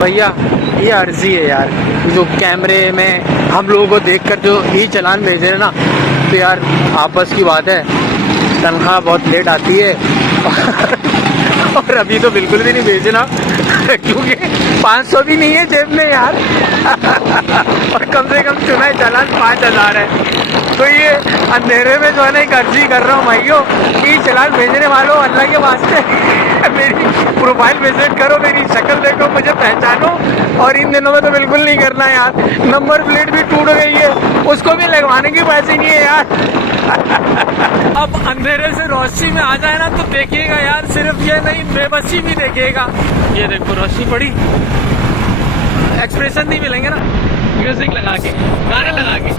भैया ये अर्जी है यार, जो कैमरे में हम लोगों को देखकर जो ई चालान भेज रहे हैं ना, तो यार आपस की बात है, तनख्वाह बहुत लेट आती है और अभी तो बिल्कुल भी नहीं भेजना क्योंकि 500 भी नहीं है जेब में यार और कम से कम चुनाई चालान 5000 है। तो ये अंधेरे में जो है ना एक अर्जी कर रहा हूँ भाइयों, कि चालान भेजने वालों अल्लाह के वास्ते मेरी प्रोफाइल विजिट करो, मेरी शक्ल देखो, मुझे पहचानो। और इन दिनों में तो बिल्कुल नहीं करना यार, नंबर प्लेट भी टूट गई है, उसको भी लगवाने की पैसे नहीं है यार अब अंधेरे से रोशनी में आ जाए ना तो देखिएगा यार, सिर्फ ये नहीं बेबसी भी देखिएगा। ये देखो रोशनी पड़ी, एक्सप्रेशन नहीं मिलेंगे ना, म्यूजिक लगा के, गाने लगा के।